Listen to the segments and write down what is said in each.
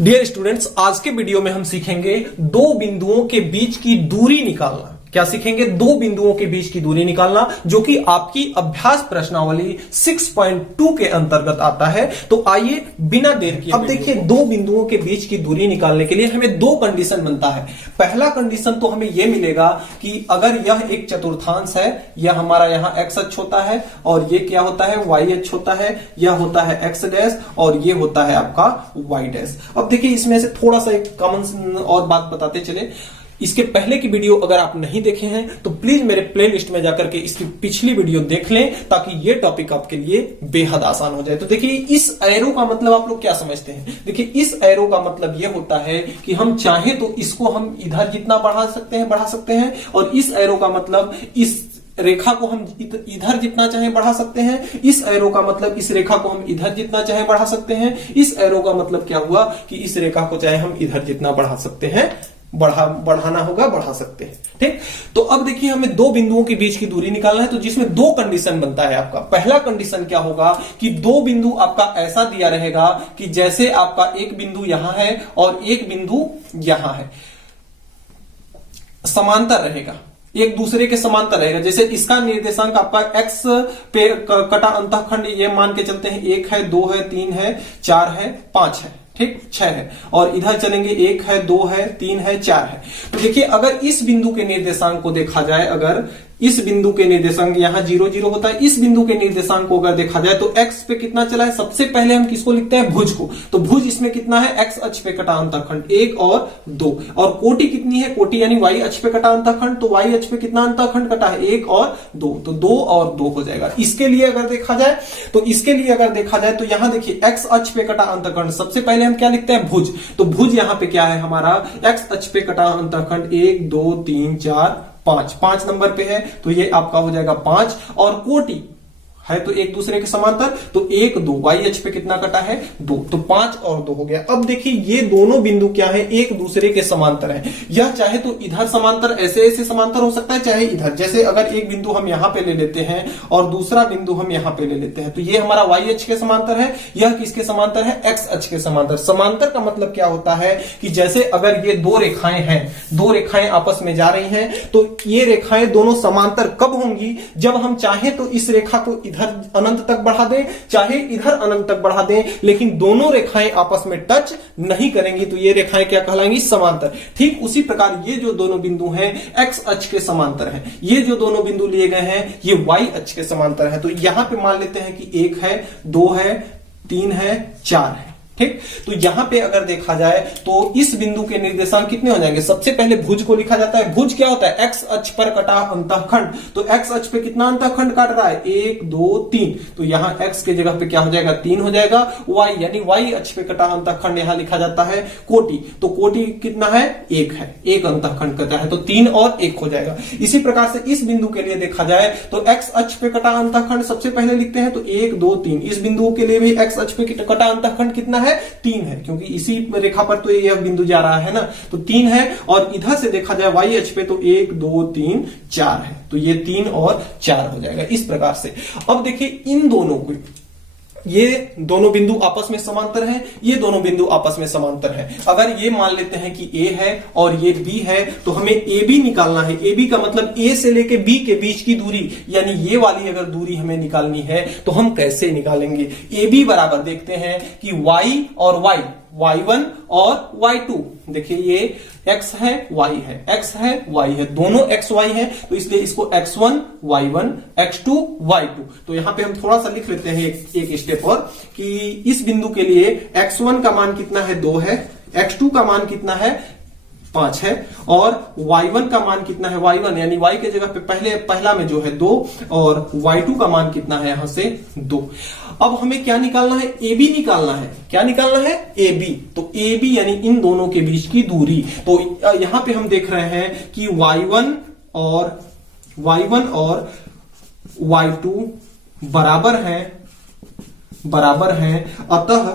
Dear students, आज के video में हम सीखेंगे दो बिंदुओं के बीच की दूरी निकालना। क्या सीखेंगे? दो बिंदुओं के बीच की दूरी निकालना, जो कि आपकी अभ्यास प्रश्नावली 6.2 के अंतर्गत आता है। तो आइए बिना देर किए, अब देखिए, दो बिंदुओं के बीच की दूरी निकालने के लिए हमें दो कंडीशन बनता है। पहला कंडीशन तो हमें यह मिलेगा कि अगर यह एक चतुर्थांश है, यह हमारा यहां एक्स अक्ष होता है और ये क्या होता है, वाई अक्ष होता है, यह होता है एक्स डैश और ये होता है आपका वाई डैश। अब देखिए, इसमें से थोड़ा सा एक कॉमन और बात बताते चले। इसके पहले की वीडियो अगर आप नहीं देखे हैं तो प्लीज मेरे प्लेलिस्ट में जाकर के इसकी पिछली वीडियो देख लें, ताकि ये टॉपिक आपके लिए बेहद आसान हो जाए। तो देखिए, इस एरो का मतलब आप लोग क्या समझते हैं? देखिए, इस एरो का मतलब ये होता है कि हम चाहें तो इसको हम इधर जितना बढ़ा सकते हैं और इस एरो का मतलब इस रेखा को हम इधर जितना चाहे बढ़ा सकते हैं। इस एरो का मतलब इस रेखा को हम इधर जितना चाहे बढ़ा सकते हैं। इस एरो का मतलब क्या हुआ कि इस रेखा को चाहे हम इधर जितना बढ़ा सकते हैं, बढ़ाना होगा, बढ़ा सकते हैं। ठीक, तो अब देखिए, हमें दो बिंदुओं के बीच की दूरी निकालना है, तो जिसमें दो कंडीशन बनता है आपका। पहला कंडीशन क्या होगा कि दो बिंदु आपका ऐसा दिया रहेगा कि जैसे आपका एक बिंदु यहां है और एक बिंदु यहां है, समांतर रहेगा, एक दूसरे के समांतर रहेगा। जैसे इसका निर्देशांक आपका एक्स पे कटा अंतःखंड ये मान के चलते हैं, 1 है, 2 है, 3 है, 4 है, 5 है, ठीक, 6 है, और इधर चलेंगे 1 है, 2 है, 3 है, 4 है। तो देखिए, अगर इस बिंदु के निर्देशांक को देखा जाए, अगर इस बिंदु के निर्देशांक यहां 0 0 होता है, इस बिंदु के निर्देशांक को अगर देखा जाए तो x पे कितना चला है? सबसे पहले हम किसको लिखते हैं? भुज को। तो भुज इसमें कितना है? x अक्ष पे कटा अंतःखंड 1 और 2, और कोटि कितनी है? कोटि यानी y अक्ष पे कटा अंतःखंड, तो y अक्ष पे कितना अंतःखंड कटा है? 1 और 2, तो 2 और 2 हो जाएगा। इसके लिए अगर देखा जाए तो यहां देखिए, x अक्ष पे कटा अंतःखंड सबसे पहले हम क्या लिखते हैं? भुज। तो भुज यहां पे क्या है हमारा? x अक्ष पे कटा अंतःखंड 1 2 3 4 5 नंबर पे है, तो ये आपका हो जाएगा 5, और कोटि है तो एक दूसरे के समांतर, तो 1 2, वाई अक्ष पे कितना कटा है? 2, तो 5 और 2 हो गया। अब देखिए, ये दोनों बिंदु क्या है? एक दूसरे के समांतर है। यह चाहे तो इधर समांतर ऐसे समांतर हो सकता है, चाहे इधर। जैसे अगर एक बिंदु हम यहां पे ले लेते हैं और दूसरा बिंदु हम यहां पे ले लेते हैं, तो ये हमारा वाई अक्ष के समांतर है, यह किसके समांतर है? एक्स अक्ष के समांतर। समांतर का मतलब क्या होता है कि जैसे अगर ये दो रेखाएं हैं, दो रेखाएं आपस में जा रही हैं, तो ये रेखाएं दोनों समांतर कब होंगी? जब हम चाहे तो इस रेखा को इधर अनंत तक बढ़ा दें, चाहे इधर अनंत तक बढ़ा दें, लेकिन दोनों रेखाएं आपस में टच नहीं करेंगी, तो ये रेखाएं क्या कहलाएंगी? समांतर। ठीक उसी प्रकार ये जो दोनों बिंदु हैं एक्स अक्ष के समांतर हैं, ये जो दोनों बिंदु लिए गए हैं ये वाई अक्ष के समांतर हैं। तो यहां पे मान लेते हैं कि 1 है, 2 है, 3 है, 4 है। ठीक, तो यहां पे अगर देखा जाए तो इस बिंदु के निर्देशांक कितने हो जाएंगे? सबसे पहले भुज को लिखा जाता है। भुज क्या होता है? एक्स अक्ष पर कटा अंतःखंड। तो एक्स अक्ष पे कितना अंतःखंड काट रहा है? 1 2 3, तो यहां एक्स के जगह पे क्या हो जाएगा? 3 हो जाएगा। वाई यानी वाई अक्ष पे कटा अंतःखंड यहां लिखा जाता है कोटि, तो कोटि कितना है? 1 है, एक अंतःखंड कटा है, तो 3 और 1 हो जाएगा। इसी प्रकार से इस बिंदु के लिए देखा जाए तो एक्स अक्ष पे कटा अंतःखंड सबसे पहले लिखते हैं, तो 1 2 3। इस बिंदु के लिए भी एक्स अक्ष पे कटा अंतःखंड कितना है? 3 है, क्योंकि इसी रेखा पर तो यह बिंदु जा रहा है ना, तो 3 है। और इधर से देखा जाए वाई अक्ष पे तो 1 2 3 4 है, तो ये 3 और 4 हो जाएगा। इस प्रकार से अब देखिए, इन दोनों को, ये दोनों बिंदु आपस में समांतर हैं, ये दोनों बिंदु आपस में समांतर हैं। अगर ये मान लेते हैं कि A है और ये B है, तो हमें AB निकालना है। AB का मतलब A से लेके B के बीच की दूरी, यानी ये वाली अगर दूरी हमें निकालनी है तो हम कैसे निकालेंगे? AB बराबर देखते हैं कि Y और Y, Y1 और Y2, देखिए ये X है, Y है, X है, Y है, दोनों XY है, तो इसलिए इसको X1 Y1 X2 Y2। तो यहां पे हम थोड़ा सा लिख लेते हैं एक स्टेप और, कि इस बिंदु के लिए X1 का मान कितना है? 2 है, X2 का मान कितना है? 5 है, और Y1 का मान कितना है? Y1 यानी Y के जगह पे पहला में जो है 2, और Y2 का मान कितना है? यहां से 2। अब हमें क्या निकालना है? AB निकालना है। क्या निकालना है? AB। तो AB यानी इन दोनों के बीच की दूरी। तो यहां पे हम देख रहे हैं कि Y1 और Y2 बराबर हैं, अतः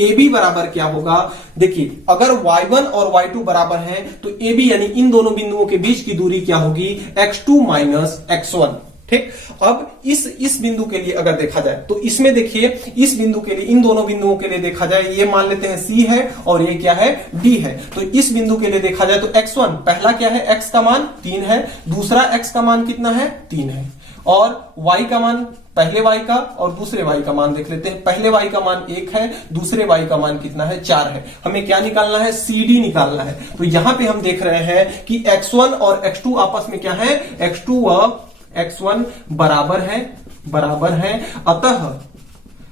AB बराबर क्या होगा? देखिए, अगर Y1 और Y2 बराबर हैं तो AB यानी इन दोनों बिंदुओं के बीच की दूरी क्या होगी? X2 minus X1। ठीक। अब इस बिंदु के लिए अगर देखा जाए तो इसमें देखिए, इस बिंदु के लिए, इन दोनों बिंदुओं के लिए देखा जाए, ये मान लेते हैं C है और ये क्या है, D है। तो इस बिंदु के लिए देखा जाए तो x1 पहला क्या है, x का मान 3 है, दूसरा x का मान कितना है, 3 है, और y का मान, पहले y का और दूसरे y का मान देख लेते हैं। पहले y का मान 1 है, दूसरे y का मान कितना है, 4 है। हमें क्या निकालना है, CD निकालना है। तो यहां पे हम देख रहे हैं कि x1 और x2 आपस में क्या है, x2 व x1 बराबर है,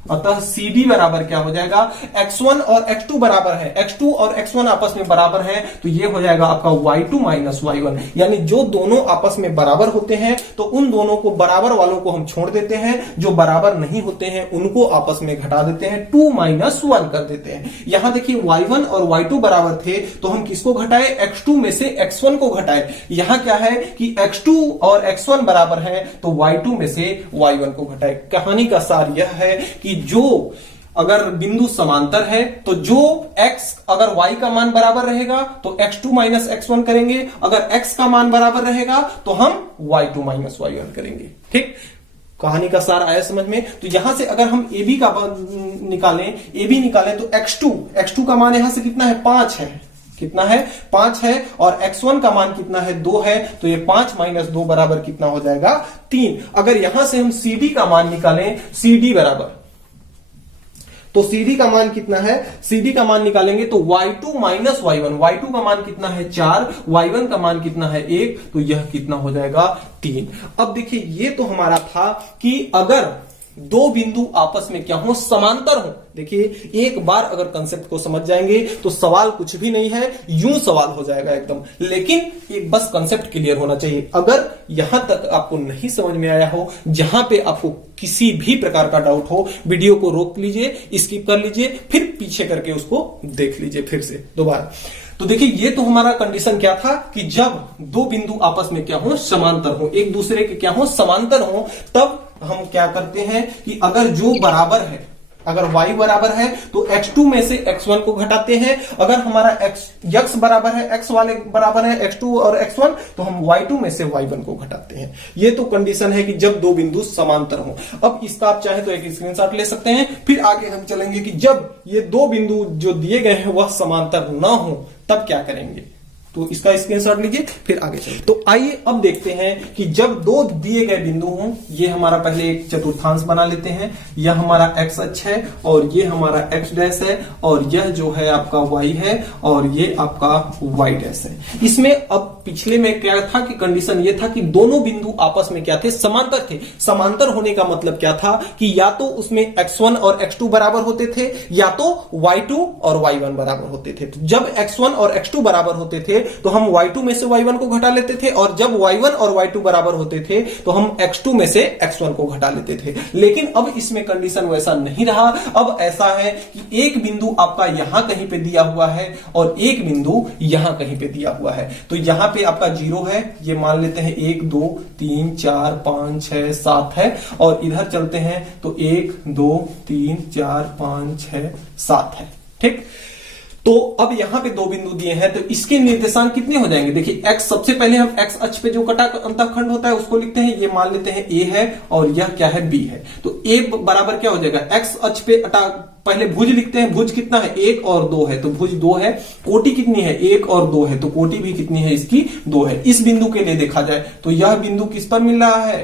अतः CD बराबर क्या हो जाएगा, x1 और x2 बराबर है, x2 और x1 आपस में बराबर है, तो ये हो जाएगा आपका y2 माइनस y1। यानी जो दोनों आपस में बराबर होते हैं तो उन दोनों को, बराबर वालों को हम छोड़ देते हैं, जो बराबर नहीं होते हैं उनको आपस में घटा देते हैं, 2 माइनस 1 कर देते हैं। यहां देखिए y1 और y2 बराबर थे तो हम किसको घटाए, x2 में से x1 को घटाए। यहां क्या है कि x2 और x1 बराबर है तो y2 में से y1 को घटाए। कहानी का सार यह है कि जो अगर बिंदु समांतर है तो जो x अगर y का मान बराबर रहेगा तो x2 माइनस x1 करेंगे, अगर x का मान बराबर रहेगा तो हम y2 माइनस y1 करेंगे। ठीक, कहानी का सार आया समझ में। तो यहां से अगर हम AB का निकालें तो x2 का मान यहां से कितना है, 5 है, कितना है, 5 है, और x1 का मान कितना है, 2 है, तो ये 5 माइनस 2 बराबर कितना हो जाएगा, 3। अगर यहां से हम CD का मान निकालें, CD बराबर, तो CD का मान कितना है, CD का मान निकालेंगे तो y2 माइनस y1, y2 का मान कितना है, 4, y1 का मान कितना है, 1, तो यह कितना हो जाएगा, 3। अब देखिए ये तो हमारा था कि अगर दो बिंदु आपस में क्या हो, समांतर हो। देखिए एक बार अगर कंसेप्ट को समझ जाएंगे तो सवाल कुछ भी नहीं है, यूं सवाल हो जाएगा एकदम। लेकिन एक बस कंसेप्ट क्लियर होना चाहिए। अगर यहां तक आपको नहीं समझ में आया हो, जहां पे आपको किसी भी प्रकार का डाउट हो, वीडियो को रोक लीजिए, स्किप कर लीजिए, फिर पीछे करके उसको देख लीजिए फिर से दोबारा। तो देखिए ये तो हमारा कंडीशन क्या था कि जब दो बिंदु आपस में क्या हो, समांतर हो, एक दूसरे के क्या हो, समांतर हो, तब हम क्या करते हैं कि अगर जो बराबर है, अगर y बराबर है तो x2 में से x1 को घटाते हैं। अगर हमारा x बराबर है, x वाले बराबर है x2 और x1, तो हम y2 में से y1 को घटाते हैं। ये तो कंडीशन है कि जब दो बिंदु समांतर हो। अब इसका आप चाहे तो एक स्क्रीनशॉट ले सकते हैं। फिर आगे हम चलेंगे कि जब ये दो बिंदु जो दिए गए हैं वह समांतर ना हो तब क्या करेंगे। तो इसका स्क्रीनशॉट लीजिए, फिर आगे चलिए। तो आइए अब देखते हैं कि जब दो दिए गए बिंदु हों, ये हमारा पहले एक चतुर्थांश बना लेते हैं। यह हमारा x अक्ष है और ये हमारा x डैश है, और यह जो है आपका y है और ये आपका y डैश है। इसमें अब पिछले में क्या था कि कंडीशन ये था कि दोनों बिंदु आपस में क्या थे, समांतर थे। समांतर होने का मतलब क्या था कि या तो उसमें x1 और x2 बराबर होते थे, या तो y2 और y1 बराबर होते थे। तो जब x1 और x2 बराबर होते थे तो हम y2 में से y1 को घटा लेते थे, और जब y1 और y2 बराबर होते थे तो हम x2 में से x1 को घटा लेते थे। लेकिन अब इसमें कंडीशन वैसा नहीं रहा। अब ऐसा है कि एक बिंदु आपका यहां कहीं पे दिया हुआ है और एक बिंदु यहां कहीं पे दिया हुआ है। तो यहां पे आपका 0 है, ये मान लेते हैं 1 2 3 4 5 6 7 है, और इधर चलते हैं तो 1 2 3 4 5 6 7 है। ठीक, तो अब यहां पे दो बिंदु दिए हैं, तो इसके निर्देशांक कितने हो जाएंगे। देखिए x, सबसे पहले हम x अक्ष पे जो कटा अंतःखंड होता है उसको लिखते हैं। ये मान लेते हैं a है और यह क्या है, b है। तो a बराबर क्या हो जाएगा, x अक्ष पे पहले भुज लिखते हैं। भुज कितना है, 1 और 2 है, तो भुज 2 है। कोटि कितनी है, 1 और 2 है, तो कोटि भी कितनी है, इसकी 2 है। इस बिंदु के लिए देखा जाए तो यह बिंदु किस पर मिल रहा है,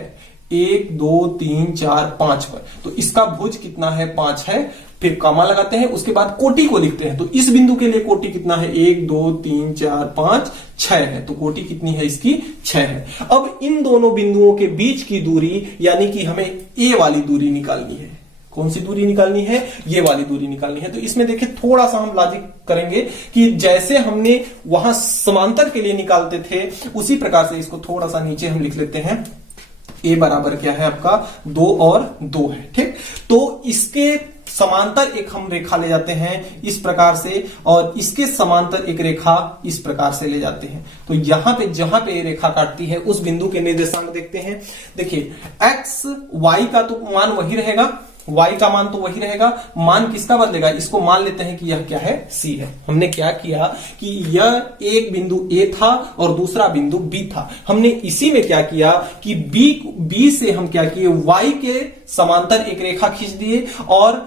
1 2 3 4 5 पर, तो इसका भुज कितना है, 5 है। फिर कॉमा लगाते हैं, उसके बाद कोटि को लिखते हैं। तो इस बिंदु के लिए कोटि कितना है, 1 2 3 4 5 6 है, तो कोटि कितनी है, इसकी 6 है। अब इन दोनों बिंदुओं के बीच की दूरी, यानी कि हमें ए वाली दूरी निकालनी है। कौन सी दूरी निकालनी है, ये वाली दूरी निकालनी है। तो इसमें देखिए थोड़ा सा हम लॉजिक करेंगे कि जैसे हमने वहां समांतर के लिए निकालते थे उसी प्रकार से इसको थोड़ा सा नीचे हम लिख लेते हैं। ए बराबर क्या है आपका, 2 और 2 है। ठीक, तो इसके समांतर एक हम रेखा ले जाते हैं इस प्रकार से, और इसके समांतर एक रेखा इस प्रकार से ले जाते हैं। तो यहां पे जहां पे रेखा काटती है उस बिंदु के निर्देशांक देखते हैं। देखिए x y का तो मान वही रहेगा, y का मान तो वही रहेगा, मान किसका बदलेगा, इसको मान लेते हैं कि यह क्या है, c है। हमने क्या किया कि यह एक बिंदु a था और दूसरा बिंदु b था। हमने इसी में क्या किया कि b से हम क्या किए, y के समांतर एक रेखा खींच दिए और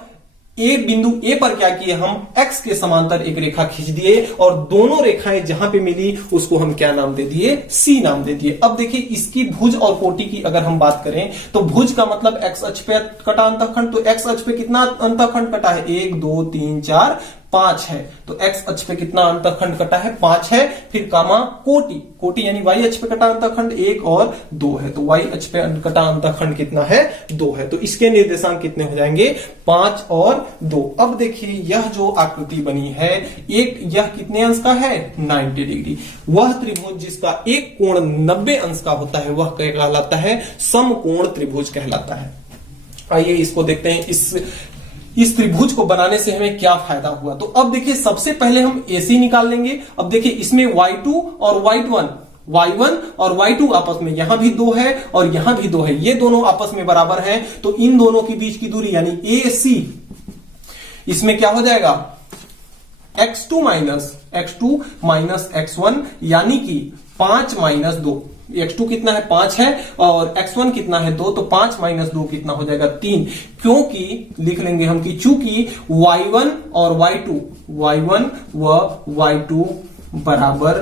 एक बिंदु A पर क्या किए, हम x के समांतर एक रेखा खींच दिए और दोनों रेखाएं जहां पे मिली उसको हम क्या नाम दे दिए, C नाम दे दिए। अब देखिए इसकी भुज और कोटि की अगर हम बात करें तो भुज का मतलब x अक्ष पे कटा अंतःखंड, तो x अक्ष पे कितना अंतःखंड कटा है, 1 2 3 4 5 है, तो x अक्ष पे कितना अंतःखंड कटा है, 5 है। फिर कामा कोटि यानी y अक्ष पे कटा अंतःखंड 1 और 2 है, तो y अक्ष पे कटा अंतःखंड कितना है, 2 है। तो इसके निर्देशांक कितने हो जाएंगे, 5 और 2। अब देखिए यह जो आकृति बनी है, एक यह कितने अंश का है, 90 डिग्री। वह त्रिभुज जिसका एक कोण 90 अंश का होता है वह क्या कहलाता है, समकोण त्रिभुज कहलाता है। आइए इसको देखते हैं, इस त्रिभुज को बनाने से हमें क्या फायदा हुआ। तो अब देखिए सबसे पहले हम AC निकाल लेंगे। अब देखिए इसमें Y2 और Y1 और Y2 आपस में यहां भी 2 है और यहां भी 2 है, ये दोनों आपस में बराबर हैं, तो इन दोनों के बीच की दूरी यानी AC इसमें क्या हो जाएगा, x2 माइनस x1 यानी कि 5 माइनस 2। x2 कितना है, 5 है और x1 कितना है, 2, तो 5 माइनस 2 कितना हो जाएगा, 3। क्योंकि लिख लेंगे हम कि चूंकि y1 और y1 व y2 बराबर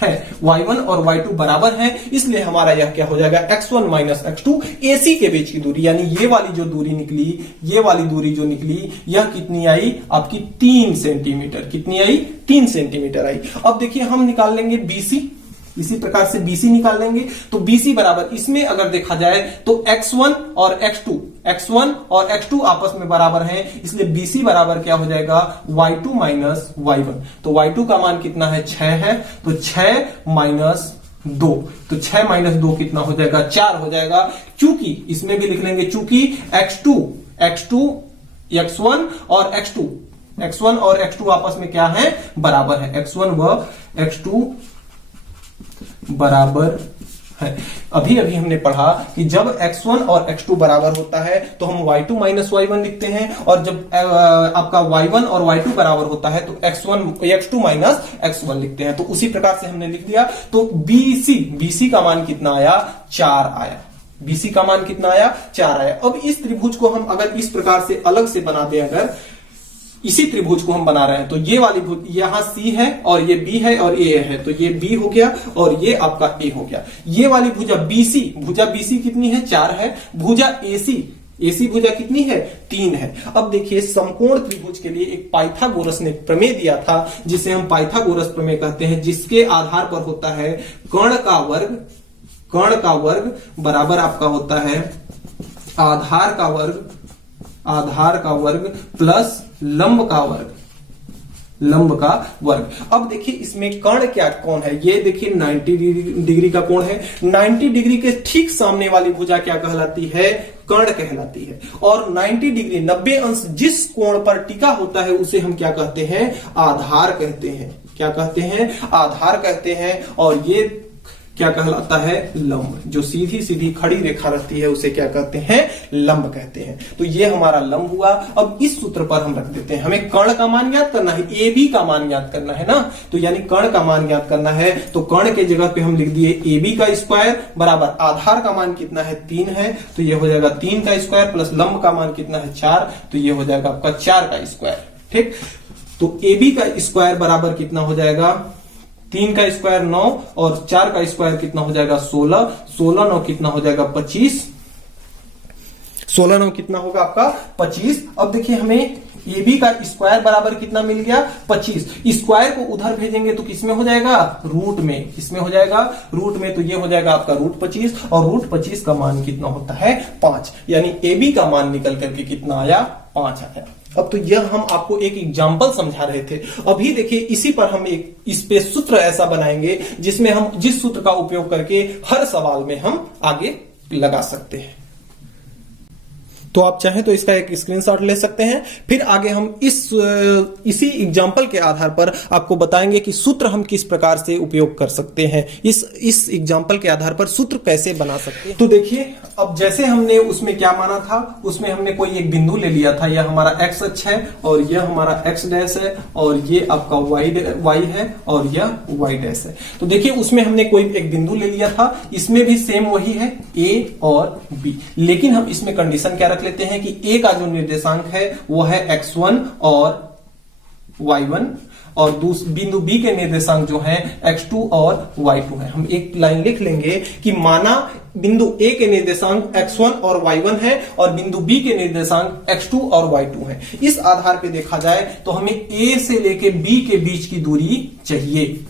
है, y1 और y2 बराबर है, इसलिए हमारा यह क्या हो जाएगा, x1 माइनस x2 AC के बीच की दूरी, यानी ये वाली जो दूरी निकली, ये वाली दूरी जो निकली यह कितनी आई आपकी, 3 सेंटीमीटर। कितनी आई, 3 सेंटीमीटर आई। अब देखिए हम निकाल लेंगे BC, इसी प्रकार से BC निकाल लेंगे। तो BC बराबर, इसमें अगर देखा जाए तो x1 और x2 आपस में बराबर हैं, इसलिए BC बराबर क्या हो जाएगा, y2 माइनस y1। तो y2 का मान कितना है, 6 है, तो 6 माइनस 2, तो 6 माइनस 2 कितना हो जाएगा, 4 हो जाएगा। क्योंकि इसमें भी लिख लेंगे, चूंकि x1 और x2 आपस में क्या है, बराबर है, x1 व x2 बराबर है। अभी हमने पढ़ा कि जब x1 और x2 बराबर होता है तो हम y2 माइनस y1 लिखते हैं, और जब आपका y1 और y2 बराबर होता है तो x2 माइनस x1 लिखते हैं। तो उसी प्रकार से हमने लिख दिया। तो BC का मान कितना आया, 4 आया। BC का मान कितना आया, 4 आया। अब इस त्रिभुज को हम अगर इस प्रकार से अलग से बना दें, अगर इसी त्रिभुज को हम बना रहे हैं तो ये वाली भुज यहां C है और ये B है और A है, तो ये B हो गया और ये आपका A हो गया। ये वाली भुजा BC कितनी है, 4 है। भुजा AC भुजा कितनी है, 3 है। अब देखिए समकोण त्रिभुज के लिए एक पाइथागोरस ने प्रमेय दिया था, जिसे हम पाइथागोरस प्रमेय कहते हैं, जिसके आधार पर होता है कर्ण का वर्ग बराबर आपका होता है आधार का वर्ग प्लस लंब का वर्ग। अब देखिए इसमें कर्ण कौन है, ये देखिए 90 डिग्री का कोण है। 90 डिग्री के ठीक सामने वाली भुजा क्या कहलाती है, कर्ण कहलाती है। और 90 डिग्री 90 अंश जिस कोण पर टिका होता है उसे हम क्या कहते हैं, आधार कहते हैं। क्या कहते हैं, आधार कहते हैं। और ये क्या कहलाता है, लंब। जो सीधी खड़ी रेखा रहती है उसे क्या कहते हैं, लंब कहते हैं। तो ये हमारा लंब हुआ। अब इस सूत्र पर हम रख देते हैं, हमें कर्ण का मान ज्ञात करना है, AB का मान ज्ञात करना है ना, तो यानी कर्ण का मान ज्ञात करना है। तो कर्ण के जगह पे हम लिख दिए AB का स्क्वायर बराबर आधार का मान कितना है, 3 है, तो ये हो जाएगा 3 का स्क्वायर प्लस लंब का मान कितना है, 4, तो ये हो जाएगा आपका 4 का स्क्वायर। ठीक, तो AB का स्क्वायर बराबर कितना हो जाएगा, 3 का स्क्वायर 9 और 4 का स्क्वायर कितना हो जाएगा, 16। 16 9 कितना हो जाएगा, 25। 16 9 कितना होगा आपका, 25। अब देखिए हमें AB का स्क्वायर बराबर कितना मिल गया, 25। स्क्वायर को उधर भेजेंगे तो किसमें हो जाएगा, रूट में। किसमें हो जाएगा, रूट में। तो ये हो जाएगा आपका √25 और √25 का मान कितना होता है, 5। यानी AB का मान निकल करके कितना आया, 5 आया। अब तो यह हम आपको एक एग्जाम्पल समझा रहे थे। अभी देखिए इसी पर हम इस पे सूत्र ऐसा बनाएंगे जिसमें हम जिस सूत्र का उपयोग करके हर सवाल में हम आगे लगा सकते हैं। तो आप चाहें तो इसका एक स्क्रीनशॉट ले सकते हैं। फिर आगे हम इसी एग्जाम्पल के आधार पर आपको बताएंगे कि सूत्र हम किस प्रकार से उपयोग कर सकते हैं, इस एग्जाम्पल के आधार पर सूत्र कैसे बना सकते हैं। तो देखिए, अब जैसे हमने उसमें क्या माना था, उसमें हमने कोई एक बिंदु ले लिया था, यह हमारा एक्स अक्ष है और यह हमारा एक्स डैश है और ये आपका वाई है और यह वाई डैश है। तो देखिए, उसमें हमने कोई एक बिंदु ले लिया था, इसमें भी सेम वही है ए और बी, लेकिन हम इसमें कंडीशन क्या रख लेते हैं कि ए का जो निर्देशांक है वो है x1 और y1 और बिंदु बी के निर्देशांक जो है x2 और y2 है। हम एक लाइन लिख लेंगे कि माना बिंदु ए के निर्देशांक x1 और y1 है और बिंदु बी के निर्देशांक x2 और y2 है। इस आधार पे देखा जाए तो हमें ए से लेके बी के बीच की दूरी चाहिए,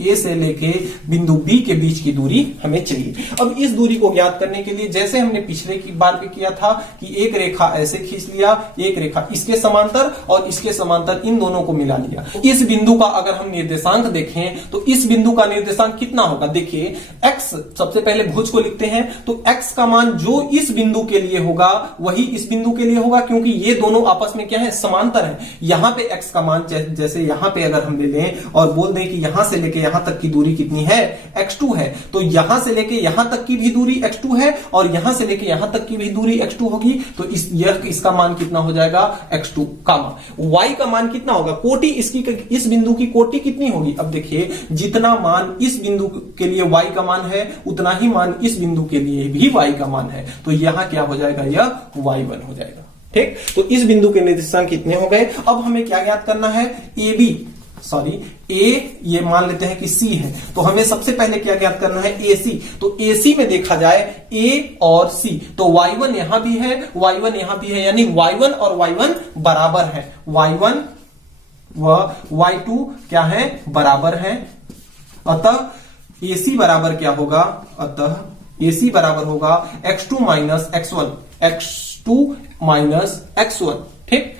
ए से लेके बिंदु बी के बीच की दूरी हमें चाहिए। अब इस दूरी को ज्ञात करने के लिए जैसे हमने पिछले की बार पे किया था कि एक रेखा ऐसे खींच लिया, एक रेखा इसके समांतर और इसके समांतर, इन दोनों को मिला लिया। इस बिंदु का अगर हम निर्देशांक देखें तो इस बिंदु का निर्देशांक कितना होगा, देखिए x, सबसे पहले भुज को लिखते हैं, तो x का मान जो इस बिंदु के लिए होगा वही इस बिंदु के लिए होगा, क्योंकि ये दोनों आपस में क्या है, समांतर है। यहां पे x का मान जैसे यहां पे अगर हम ले लें और बोल दें कि यहां से लेके यहां तक की दूरी कितनी है, x2 है, तो यहां से लेके यहां तक की भी दूरी x2 है और यहां से लेके यहां तक की भी दूरी x2 होगी, तो इसका मान कितना हो जाएगा, x2 का मान। y का मान कितना होगा, कोटि इस बिंदु की कोटि कितनी होगी। अब देखिए, जितना मान इस बिंदु के लिए y का मान है उतना ही मान इस बिंदु के लिए भी y का मान है, तो यहां क्या हो जाएगा, यह y1 हो जाएगा। ठीक, तो इस बिंदु के निर्देशांक कितने हो गए। अब हमें क्या ज्ञात करना है, ए ये मान लेते हैं कि सी है, तो हमें सबसे पहले क्या ज्ञात करना है, AC। तो AC में देखा जाए A और C, तो y1 यहां भी है, y1 यहां भी है, यानी y1 और y1 बराबर है, y1 व y2 क्या है, बराबर है। अतः AC बराबर क्या होगा, अतः AC बराबर होगा x2 minus x1, x2 minus x1। ठीक,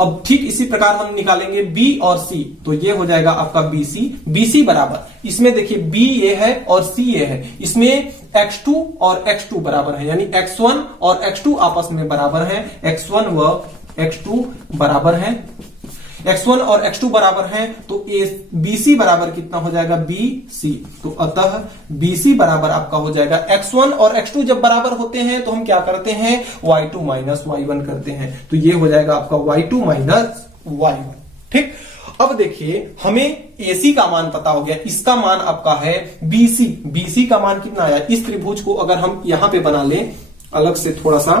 अब ठीक इसी प्रकार हम निकालेंगे B और C, तो ये हो जाएगा आपका BC बराबर, इसमें देखिए B ये है और C ये है, इसमें x2 और x2 बराबर है, यानी x1 और x2 आपस में बराबर है, x1 व x2 बराबर है, x1 और x2 बराबर हैं, तो BC बराबर कितना हो जाएगा, BC। तो अतः BC बराबर आपका हो जाएगा, x1 और x2 जब बराबर होते हैं तो हम क्या करते हैं, y2 माइनस y1 करते हैं, तो ये हो जाएगा आपका y2 माइनस y1। ठीक, अब देखिए हमें AC का मान पता हो गया, इसका मान आपका है BC का मान कितना आया। इस त्रिभुज को अगर हम यहां पे बना लें अलग से थोड़ा सा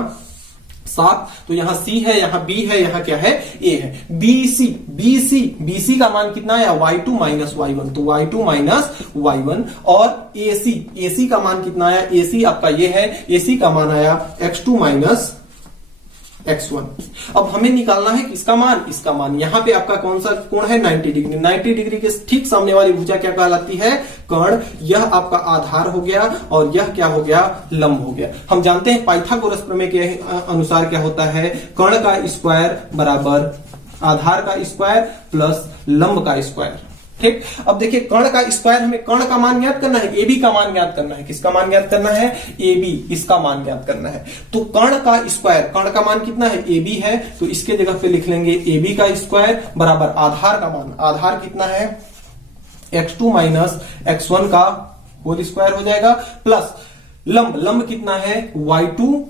साफ, तो यहां C है, यहां B है, यहां क्या है, A है। BC का मान कितना है, y2 माइनस y1, तो y2 माइनस y1। और AC का मान कितना आया, AC आपका ये है, AC का मान आया x2 माइनस x1। अब हमें निकालना है इसका मान यहां पे आपका कौन सा कोण है, 90 डिग्री। 90 डिग्री के ठीक सामने वाली भुजा क्या कहलाती है, कर्ण। यह आपका आधार हो गया और यह क्या हो गया, लंब हो गया। हम जानते हैं पाइथागोरस प्रमेय के अनुसार क्या होता है, कर्ण का स्क्वायर बराबर आधार का स्क्वायर प्लस लंब का स्क्वायर। ठीक, अब देखिए कर्ण का स्क्वायर, हमें कर्ण का मान ज्ञात करना है, AB का मान ज्ञात करना है। किसका मान ज्ञात करना है, AB, इसका मान ज्ञात करना है। तो कर्ण का स्क्वायर, कर्ण का मान कितना है, AB है, तो इसके जगह पे लिख लेंगे AB का स्क्वायर बराबर आधार का मान, आधार कितना है, x2 माइनस x1 का होल स्क्वायर हो जाएगा, प्लस लंब कितना है, y2,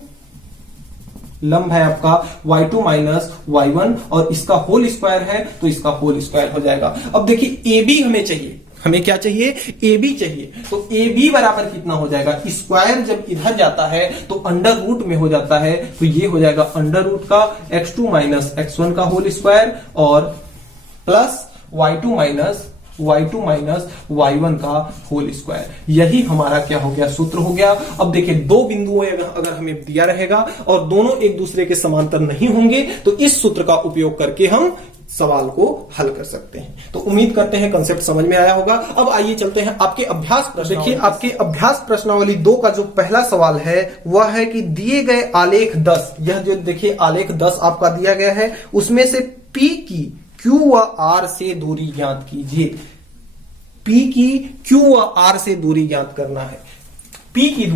लंब है आपका y2 माइनस y1 और इसका होल स्क्वायर है, तो इसका होल स्क्वायर हो जाएगा। अब देखिए AB हमें चाहिए, हमें क्या चाहिए, AB चाहिए, तो AB बराबर कितना हो जाएगा, स्क्वायर जब इधर जाता है तो अंडर रूट में हो जाता है, तो ये हो जाएगा अंडर रूट का x2 माइनस x1 का होल स्क्वायर और प्लस y2 माइनस y1 का होल स्क्वायर। यही हमारा क्या हो गया, सूत्र हो गया। अब देखिए दो बिंदुओं अगर हमें दिया रहेगा और दोनों एक दूसरे के समांतर नहीं होंगे तो इस सूत्र का उपयोग करके हम सवाल को हल कर सकते हैं। तो उम्मीद करते हैं कंसेप्ट समझ में आया होगा। अब आइए चलते हैं आपके अभ्यास प्रश्न। देखिए आपके अभ्यास प्रश्नावली 2 का जो पहला सवाल है वह है कि दिए गए आलेख 10, यह जो देखिए आलेख 10 आपका दिया गया है, उसमें से P की Q व R से दूरी ज्ञात कीजिए। P की Q व R से दूरी ज्ञात करना है। P की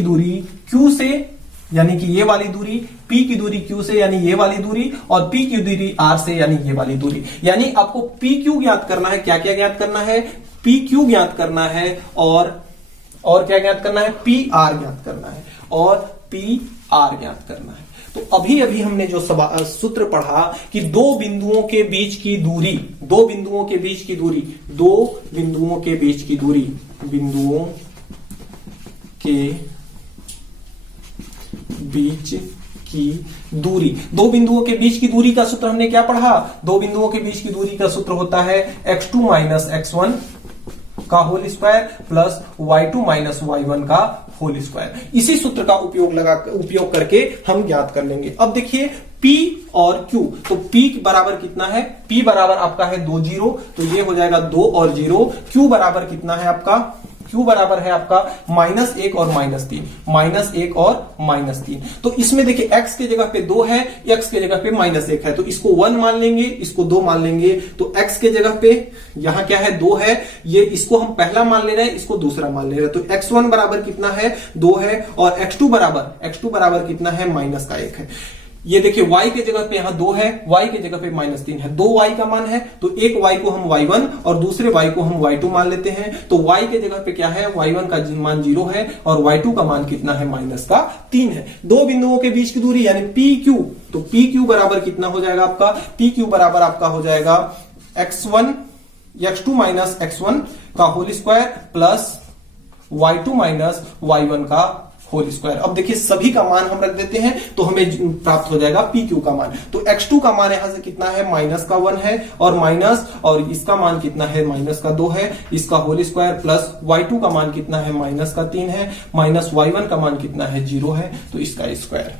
दूरी Q से यानी कि ये वाली दूरी, P की दूरी Q से यानी ये वाली दूरी, और P की दूरी R से यानी ये वाली दूरी। यानी आपको PQ ज्ञात करना है। क्या क्या ज्ञात करना है? PQ ज्ञात करना है और क्या ज्ञात करना है? PR ज्ञात करना है और PR ज्ञात करना है। तो अभी अभी हमने जो सूत्र पढ़ा कि दो बिंदुओं के बीच की दूरी, बिंदुओं के बीच की दूरी दो बिंदुओं के बीच की दूरी का सूत्र हमने क्या पढ़ा? दो बिंदुओं के बीच की दूरी का सूत्र होता है x2 माइनस x1 का whole square plus y2 minus y1 का होल स्क्वायर। इसी सूत्र का उपयोग करके हम ज्ञात कर लेंगे। अब देखिए P और Q, तो P बराबर कितना है? P बराबर आपका है 2 0, तो ये हो जाएगा 2 और 0। Q बराबर कितना है आपका? Q बराबर है आपका -1 और -3, -1 और -3। तो इसमें देखिए x के जगह पे 2 है, x के जगह पे -1 है, तो इसको 1 मान लेंगे, इसको 2 मान लेंगे। तो x के जगह पे यहां क्या है? 2 है, ये इसको हम पहला मान ले रहे हैं, इसको दूसरा मान ले रहे हैं। तो x1 बराबर कितना है? 2 है, और x2 बराबर कितना है? -1 है। ये देखिए y के जगह पे यहां 2 है, y के जगह पे -3 है, 2y का मान है, तो एक y को हम y1 और दूसरे y को हम y2 मान लेते हैं। तो y के जगह पे क्या है? y1 का मान 0 है और y2 का मान कितना है? -3 है। दो बिंदुओं के बीच की दूरी यानी PQ, तो PQ बराबर कितना हो जाएगा आपका? PQ बराबर आपका हो जाएगा x2 माइनस x1 का whole square plus y2 minus y1 का होल स्क्वायर। अब देखिए सभी का मान हम रख देते हैं तो हमें प्राप्त हो जाएगा PQ का मान। तो x2 का मान यहां से कितना है? -1 है, और इसका मान कितना है? -2 है, इसका होल स्क्वायर प्लस y2 का मान कितना है? -3 है, माइनस y1 का मान कितना है? 0 है, तो इसका स्क्वायर।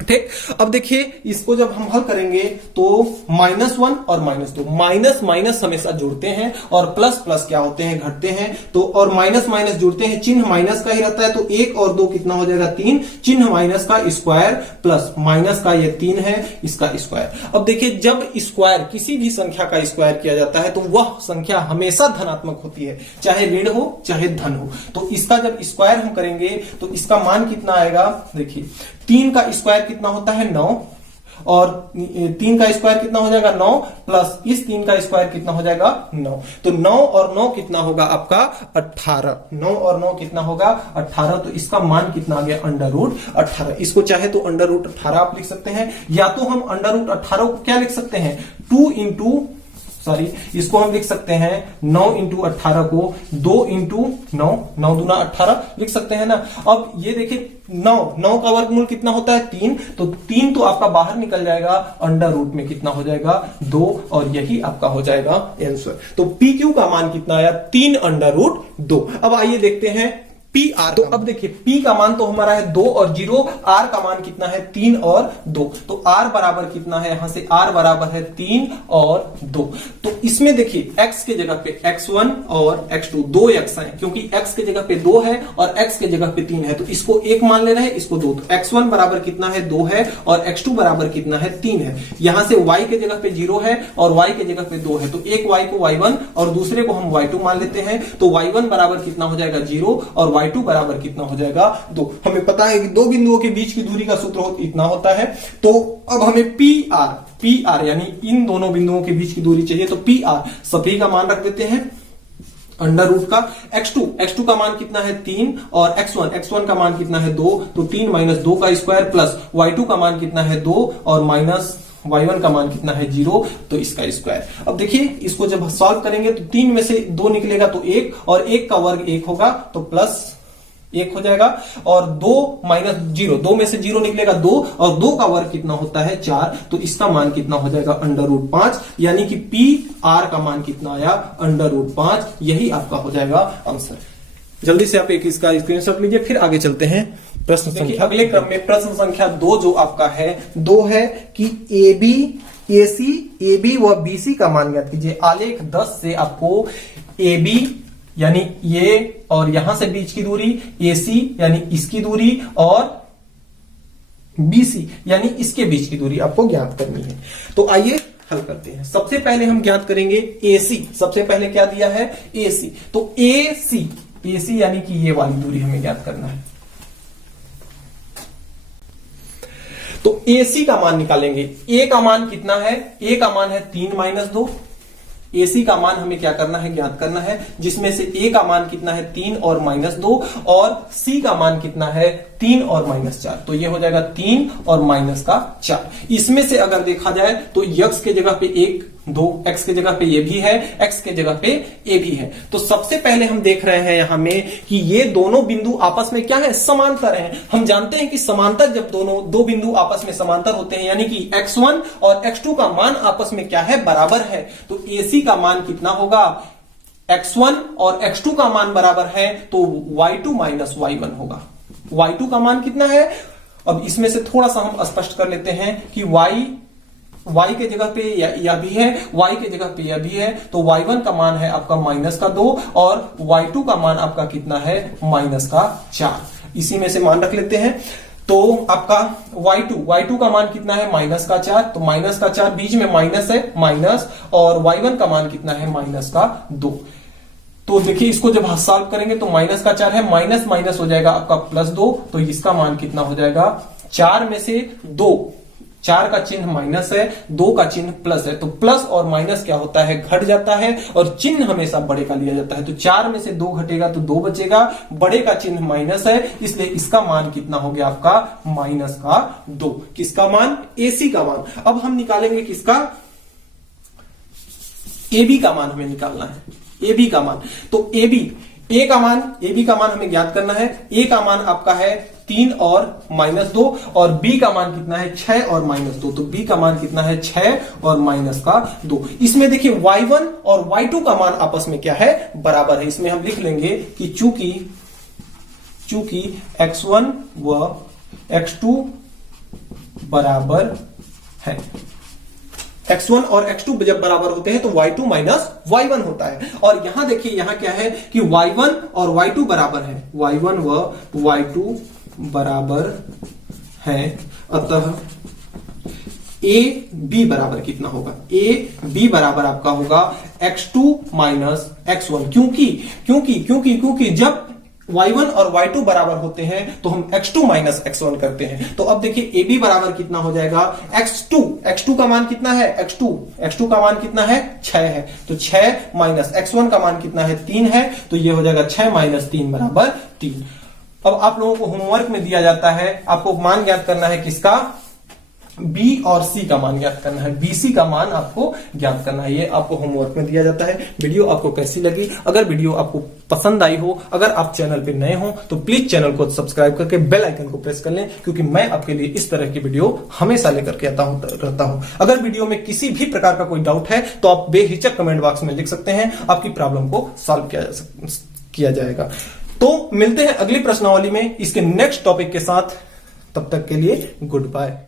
ठीक, अब देखिए इसको जब हम हल करेंगे तो -1 और -2, माइनस हमेशा जुड़ते हैं और प्लस क्या होते हैं? घटते हैं। तो और माइनस जुड़ते हैं, चिन्ह माइनस का ही रहता है, तो 1 और 2 कितना हो जाएगा? 3, चिन्ह माइनस का स्क्वायर प्लस माइनस का ये 3 है, इसका स्क्वायर। अब देखिए जब स्क्वायर, किसी भी संख्या का स्क्वायर किया जाता है तो वह संख्या हमेशा धनात्मक होती है, चाहे ऋण हो चाहे धन हो। तो इसका जब स्क्वायर हम करेंगे तो इसका मान कितना आएगा? देखिए 3 का स्क्वायर कितना होता है? 9, और 3 का स्क्वायर कितना हो जाएगा? 9 प्लस इस 3 का स्क्वायर कितना हो जाएगा? 9। तो 9 और 9 कितना होगा आपका? 18। 9 और 9 कितना होगा? 18। तो इसका मान कितना आ गया? √18। इसको चाहे तो √18 आप लिख सकते हैं, या तो हम √18 को क्या लिख सकते हैं? इसको हम लिख सकते हैं 9 × 18 को 2 × 9, 9 दूना 18 लिख सकते हैं ना। अब ये देखिए 9 का वर्गमूल कितना होता है? 3, तो 3 तो आपका बाहर निकल जाएगा, अंडर रूट में कितना हो जाएगा? 2, और यही आपका हो जाएगा आंसर। तो PQ का मान कितना आया? 3√2। अब आइए देखते हैं PR। तो अब देखिए P का मान तो हमारा है 2 और 0, R का मान कितना है? 3 और 2। तो R बराबर कितना है? यहां से R बराबर है 3 और 2। तो इसमें देखिए x के जगह पे x1 और x2 दो x हैं, क्योंकि x के जगह पे 2 है और x के जगह पे 3 है, तो इसको 1 मान ले रहे हैं, इसको 2। तो x1 बराबर कितना है? 2 है, और x2 बराबर कितना है? 3 है। यहां से y के जगह पे 0 है और y के जगह पे 2 है, तो एक y को y1 और दूसरे को हम y2 मान लेते हैं। तो y1 बराबर कितना हो जाएगा? 0, और y2 बराबर कितना हो जाएगा? 2। हमें पता है कि दो बिंदुओं के बीच की दूरी का सूत्र इतना होता है। तो अब हमें PR यानी इन दोनों बिंदुओं के बीच की दूरी चाहिए, तो PR सभी का मान रख देते हैं अंडर रूट का। x2 का मान कितना है? 3, और x1 का मान कितना है? 2, तो 3 - 2 का स्क्वायर प्लस y2 का मान कितना है? 2, और माइनस y1 का मान कितना है? 0, तो इसका स्क्वायर। अब देखिए इसको जब सॉल्व करेंगे तो 3 में से 2 निकलेगा तो 1, और 1 का वर्ग 1 होगा, तो प्लस 1 हो जाएगा, और 2 - 0, 2 में से 0 निकलेगा 2, और 2 का वर्ग कितना होता है? 4, तो इसका मान कितना हो जाएगा? √5, यानी कि PR का मान कितना आया? √5। यही आपका हो जाएगा आंसर। जल्दी से आप इसका स्क्रीनशॉट लीजिए, फिर आगे चलते हैं प्रश्न संख्या। अगले क्रम में प्रश्न संख्या 2 जो आपका है 2 है कि AB व BC का मान ज्ञात कीजिए। आलेख 10 से आपको AB यानी ये और यहां से बीच की दूरी, AC यानी इसकी दूरी, और BC यानी इसके बीच की दूरी आपको ज्ञात करनी है। तो आइए हल करते हैं। सबसे पहले हम ज्ञात करेंगे AC। सबसे पहले क्या दिया है? AC। तो AC यानी कि ये वाली दूरी हमें ज्ञात करना है। तो AC का मान निकालेंगे। A का मान कितना है? A का मान है 3 - 2। AC का मान हमें क्या करना है? ज्ञात करना है, जिसमें से A का मान कितना है? 3 और -2, और C का मान कितना है? 3 और -4। तो ये हो जाएगा 3 और -4। इसमें से अगर देखा जाए तो x के जगह पे 1 2, x के जगह पे ये भी है, x के जगह पे a भी है। तो सबसे पहले हम देख रहे हैं यहां में कि ये दोनों बिंदु आपस में क्या है? समांतर हैं। हम जानते हैं कि समांतर जब दो बिंदु आपस में समांतर होते हैं, यानी कि x1 और x2 का मान आपस में क्या है? बराबर है। तो AC का मान कितना होगा? x1 और x2 का मान बराबर है, तो y2 - y1 होगा। y2 का मान कितना है? अब इसमें से थोड़ा सा हम स्पष्ट कर लेते हैं कि y के जगह पे यह भी है, y के जगह पे यह भी है, तो y1 का मान है आपका -2 और y2 का मान आपका कितना है? -4। इसी में से मान रख लेते हैं। तो आपका y2 का मान कितना है? -4। तो -4 बीच में माइनस है, माइनस, और y1 का मान कितना है? -2। तो देखिए इसको जब सॉल्व करेंगे तो -4 है, माइनस माइनस हो जाएगा आपका +2। तो इसका मान कितना हो जाएगा? 4 में से 2, 4 का चिन्ह माइनस है, 2 का चिन्ह प्लस है। तो प्लस और माइनस क्या होता है? घट जाता है, और चिन्ह हमेशा बड़े का लिया जाता है। तो 4 में से 2 घटेगा तो 2 बचेगा, बड़े का चिन्ह माइनस है, इसलिए इसका मान कितना हो गया आपका? -2। किसका मान? AC का मान। अब हम निकालेंगे किसका? AB का मान हमें निकालना है। AB का मान, तो AB का मान हमें ज्ञात करना है। A का मान आपका है 3 और -2, और B का मान कितना है? 6 और -2। तो B का मान कितना है? 6 और -2। इसमें देखिए y1 और y2 का मान आपस में क्या है? बराबर है। इसमें हम लिख लेंगे कि चूंकि x1 व x2 बराबर है, x1 और x2 जब बराबर होते हैं तो y2 - y1 होता है। और यहां देखिए, यहां क्या है कि y1 और y2 बराबर है, y1 व y2 बराबर है। अतः AB बराबर कितना होगा? AB बराबर आपका होगा x2 - x1। क्योंकि जब y1 और y2 बराबर होते हैं तो हम x2 - x1 करते हैं। तो अब देखिए AB बराबर कितना हो जाएगा? x2 का मान कितना है? x2 का मान कितना है? 6 है। तो 6 - x1 का मान कितना है? 3 है। तो ये हो जाएगा 6 - 3 बराबर 3। अब आप लोगों को होमवर्क में दिया जाता है, आपको मान ज्ञात करना है किसका? B और C का मान ज्ञात करना है। BC का मान आपको ज्ञात करना है। ये आपको होमवर्क में दिया जाता है। वीडियो आपको कैसी लगी? अगर वीडियो आपको पसंद आई हो, अगर आप चैनल पे नए हो, तो प्लीज चैनल को सब्सक्राइब करके बेल आइकन को प्रेस कर लें, क्योंकि मैं आपके लिए इस तरह की वीडियो हमेशा लेकर के रहता हूं। अगर वीडियो में किसी भी प्रकार का कोई डाउट है तो आप बेहिचक कमेंट बॉक्स में लिख सकते हैं, आपकी प्रॉब्लम को सॉल्व किया जाएगा। तो मिलते हैं अगली प्रश्नावली में इसके नेक्स्ट टॉपिक के साथ। तब तक के लिए गुड बाय।